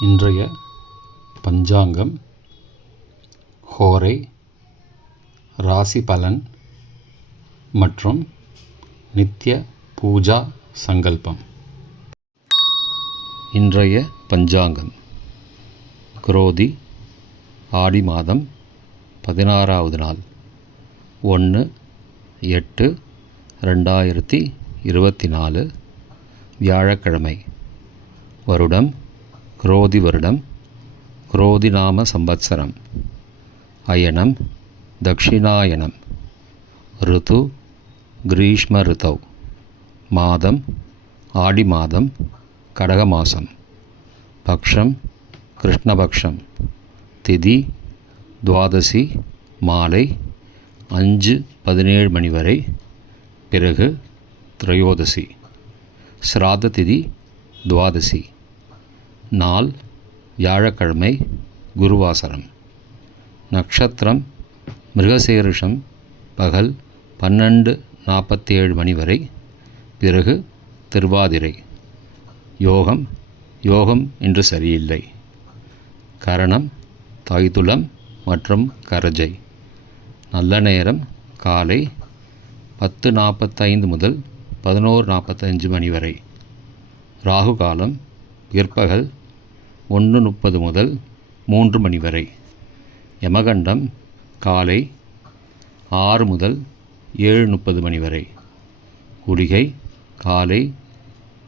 இன்றைய பஞ்சாங்கம் ஹோரை ராசி பலன் மற்றும் நித்ய பூஜா சங்கல்பம். இன்றைய பஞ்சாங்கம் குரோதி ஆடி மாதம் பதினாறாவது நாள் ஒன்று எட்டு ரெண்டாயிரத்தி இருபத்தி நாலு வியாழக்கிழமை வருடம் குரோதி வருடம் குரோதி நாம சம்பத்சரம் அயனம் தக்ஷிணாயனம். ரித்து கிரீஷ்ம ரித்தவ். மாதம் ஆடி மாதம் கடக மாதம் பக்ஷம் கிருஷ்ணபக்ஷம். திதி துவாதசி மாலை அஞ்சு பதினேழு மணி வரை. பிறகு திரையோதசி. ஸ்ராத்த திதி துவாதசி. நாள் வியாழக்கிழமை குருவாசரம். நட்சத்திரம் மிருகசீரிஷம் பகல் பன்னெண்டு நாற்பத்தி ஏழு மணி வரை. பிறகு திருவாதிரை. யோகம் யோகம் இன்று சரியில்லை. கரணம் தைதுளம் மற்றும் கரஜை. நல்ல நேரம் காலை பத்து நாற்பத்தைந்து முதல் பதினோரு நாற்பத்தஞ்சு மணி வரை. ராகு காலம் பிற்பகல் ஒன்று முப்பது முதல் மூன்று மணி வரை. யமகண்டம் காலை ஆறு முதல் ஏழு முப்பது மணி வரை. குளிகை காலை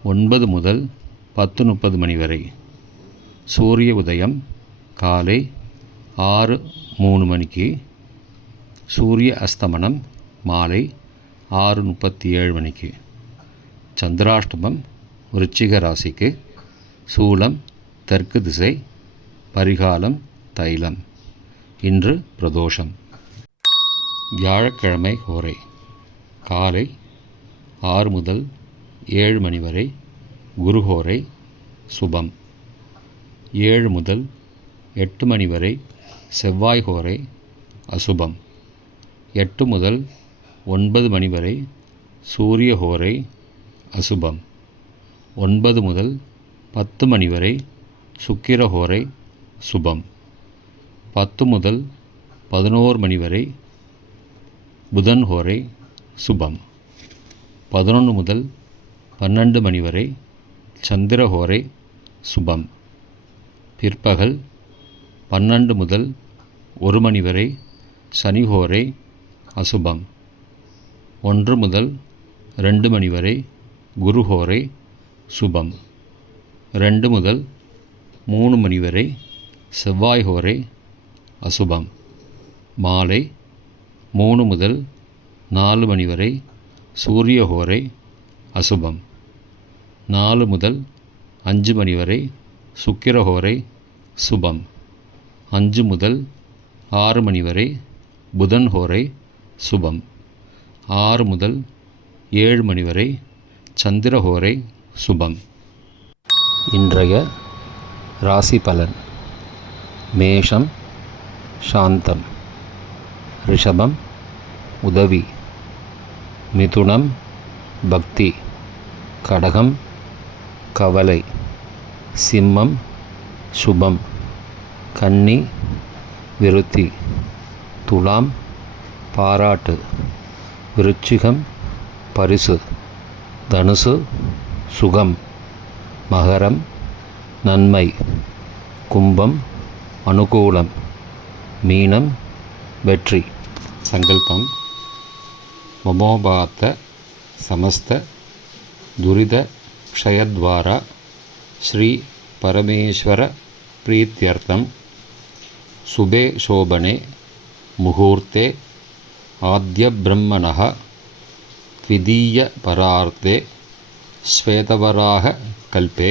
ஒன்பது முதல் பத்து முப்பது மணி வரை. சூரிய உதயம் காலை ஆறு மூணு மணிக்கு. சூரிய அஸ்தமனம் மாலை ஆறு முப்பத்தி ஏழு மணிக்கு. சந்திராஷ்டமம் விருச்சிக ராசிக்கு. சூலம் தெற்கு திசை பரிகாலம் தைலம். இன்று பிரதோஷம். வியாழக்கிழமை ஹோரை. காலை ஆறு முதல் ஏழு மணி வரை குருஹோரை சுபம். ஏழு முதல் எட்டு மணி வரை செவ்வாய் ஹோரை அசுபம். எட்டு முதல் ஒன்பது மணி வரை சூரிய ஹோரை அசுபம். ஒன்பது முதல் பத்து மணி வரை சுக்கிர ஹோரை சுபம். பத்து முதல் பதினோரு மணி வரை புதன் ஹோரை சுபம். பதினொன்று முதல் பன்னெண்டு மணி வரை சந்திரஹோரை சுபம். பிற்பகல் பன்னெண்டு முதல் ஒரு மணி வரை சனி ஹோரை அசுபம். ஒன்று முதல் ரெண்டு மணி வரை குருஹோரை சுபம். ரெண்டு முதல் மூணு மணி வரை செவ்வாய் ஹோரை அசுபம். மாலை மூணு முதல் நாலு மணி வரை சூரிய ஹோரை அசுபம். நாலு முதல் அஞ்சு மணி வரை சுக்கிர ஹோரை சுபம். அஞ்சு முதல் ஆறு மணி வரை புதன் ஹோரை சுபம். ஆறு முதல் ஏழு மணி வரை சந்திரஹோரை சுபம். இன்றைய ராசி பலன். மேஷம் சாந்தம். ரிஷபம் உதவி. மிதுனம் பக்தி. கடகம் கவலை. சிம்மம் சுபம். கன்னி விருத்தி. துலாம் பாராட்டு. விருச்சிகம் பரிசு. தனுசு சுகம். மகரம் நன்மை கும்பம் அனுகூலம் மீனம் வெற்றி சங்கல்பம் மமோபாத்த సమస్త దురిత క్షయద్వారా శ్రీ పరమేశ్వర ప్రీత్యర్థం శుభే శోభనే ముహూర్తే ఆద్యబ్రహ్మణ ద్వితీయ పరార్తే శ్వేతవరాహ కల్పే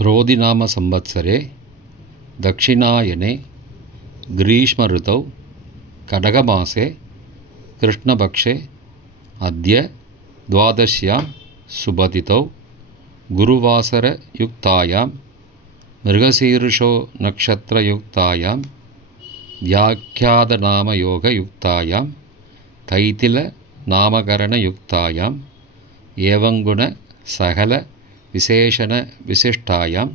क्रोधिनामसंवत्सरे दक्षिणायने ग्रीष्मऋतौ कडगमासे कृष्णपक्षे अद्य द्वादश्यां सुबदितौ गुरुवासरयुक्तायां मृगशीर्षो नक्षत्रयुक्तायां व्याख्यातनामयोगयुक्तायां तैतिलनामकरणयुक्तायाम् एवङ्गुणसकलविशेषणविशिष्टायाम्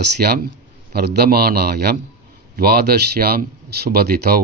अस्यां वर्धमानायां द्वादश्यां सुबदितौ